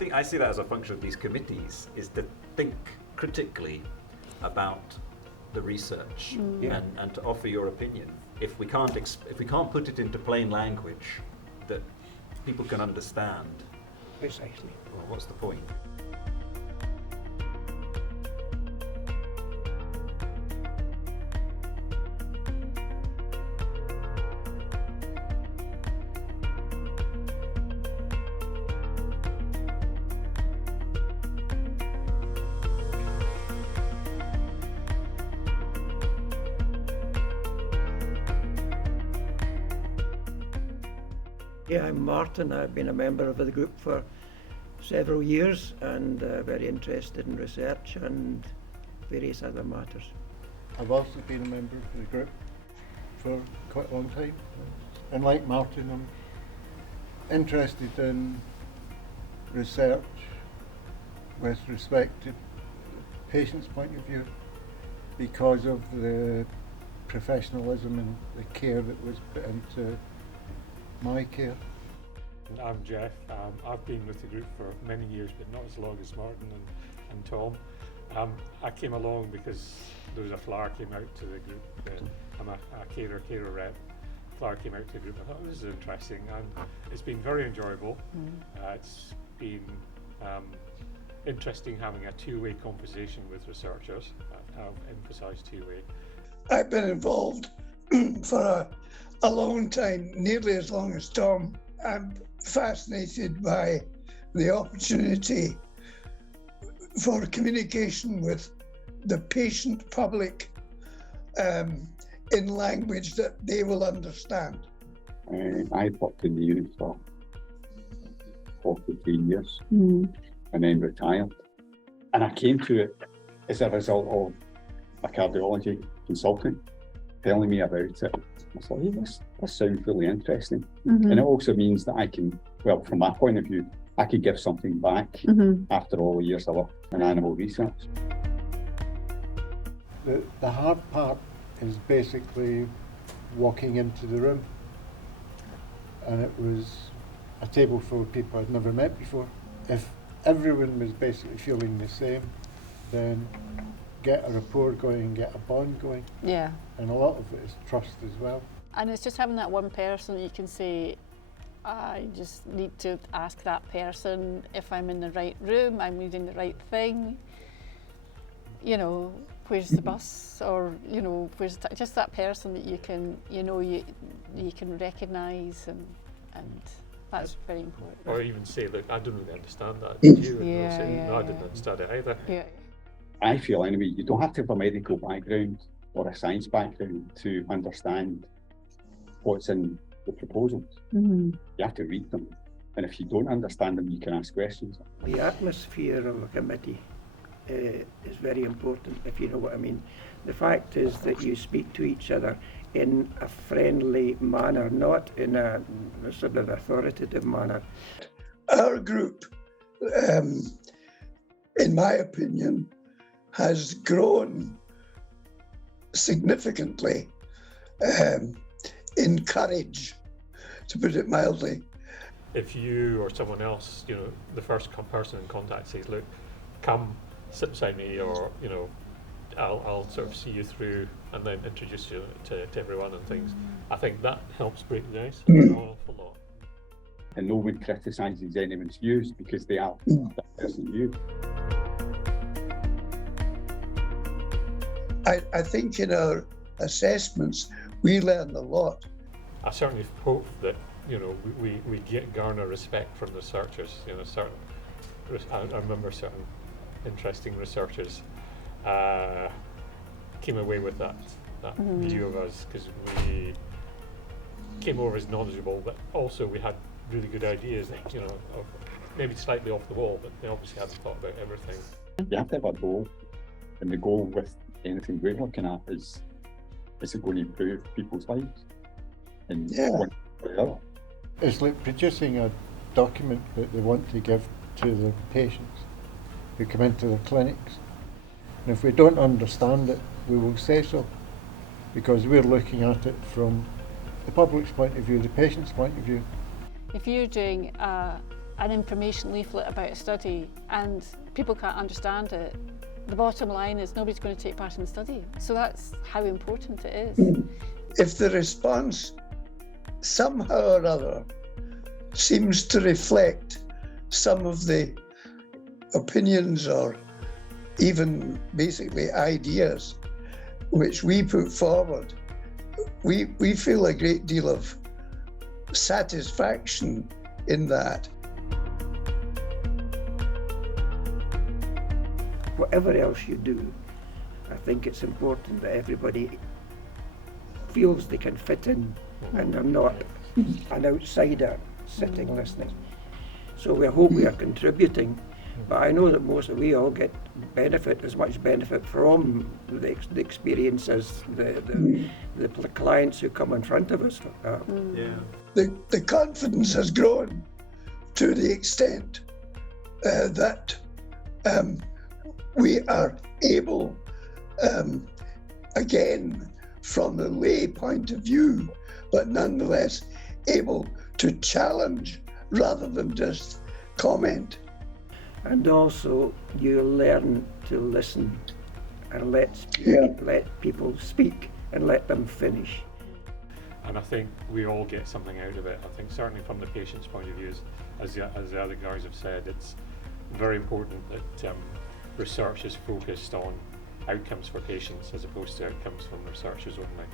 think I see that as a function of these committees, is to think critically about the research and to offer your opinion. If we can't put it into plain language that people can understand, Precisely. well, what's the point? Yeah, I'm Martin. I've been a member of the group for several years and very interested in research and various other matters. I've also been a member of the group for quite a long time. And like Martin, I'm interested in research with respect to patient's point of view because of the professionalism and the care that was put into my care. I'm Jeff. I've been with the group for many years, but not as long as Martin and Tom. I came along because there was a flyer came out to the group. I'm a carer rep. Flyer came out to the group. I thought this is interesting, and it's been very enjoyable. It's been interesting having a two-way conversation with researchers. I've emphasised two-way. I've been involved for a long time, nearly as long as Tom. I'm fascinated by the opportunity for communication with the patient public in language that they will understand. I worked in the uni for 43 years and then retired. And I came to it as a result of a cardiology consultant telling me about it. I thought, hey, this sounds really interesting. And it also means that I can, well, from my point of view, I could give something back after all the years I worked in animal research. The hard part is basically walking into the room. And it was a table full of people I'd never met before. If everyone was basically feeling the same, then get a rapport going, get a bond going. Yeah. And a lot of it is trust as well. And it's just having that one person that you can say, I just need to ask that person if I'm in the right room, I'm reading the right thing. You know, where's the bus? Or, you know, where's just that person that you can, you know, you can recognise and that's very important. Or even say, look, I don't really understand that. Did you? And they'll say, no, I didn't understand it either. Yeah. I feel anyway, you don't have to have a medical background or a science background to understand what's in the proposals. You have to read them. And if you don't understand them, you can ask questions. The atmosphere of a committee is very important, if you know what I mean. The fact is that you speak to each other in a friendly manner, not in a sort of authoritative manner. Our group, in my opinion, has grown significantly in courage, to put it mildly. If you or someone else, you know, the first person in contact says, look, come sit beside me, or, you know, I'll sort of see you through and then introduce you to everyone and things. I think that helps break the ice an awful lot. And no one criticises anyone's views because they are that person's view. I think in our assessments, we learn a lot. I certainly hope that, you know, we garner respect from researchers. You know, I remember certain interesting researchers came away with that view of us, because we came over as knowledgeable, but also we had really good ideas, you know, maybe slightly off the wall, but they obviously hadn't thought about everything. You have to have a goal, and the goal with anything we're looking at is it going to improve people's lives? And one or the other. It's like producing a document that they want to give to the patients who come into the clinics. And if we don't understand it, we will say so, because we're looking at it from the public's point of view, the patient's point of view. If you're doing a an information leaflet about a study and people can't understand it, the bottom line is nobody's going to take part in the study. So that's how important it is. If the response somehow or other seems to reflect some of the opinions or even basically ideas which we put forward, we feel a great deal of satisfaction in that. Whatever else you do, I think it's important that everybody feels they can fit in and they're not an outsider sitting listening. So we hope we are contributing, but I know that we all get as much benefit from the experience as the clients who come in front of us. Yeah. The confidence has grown to the extent that we are able, again, from the lay point of view, but nonetheless able to challenge rather than just comment. And also you learn to listen and let people speak and let them finish. And I think we all get something out of it. I think certainly from the patient's point of view, as the other guys have said, it's very important that research is focused on outcomes for patients as opposed to outcomes from researchers only.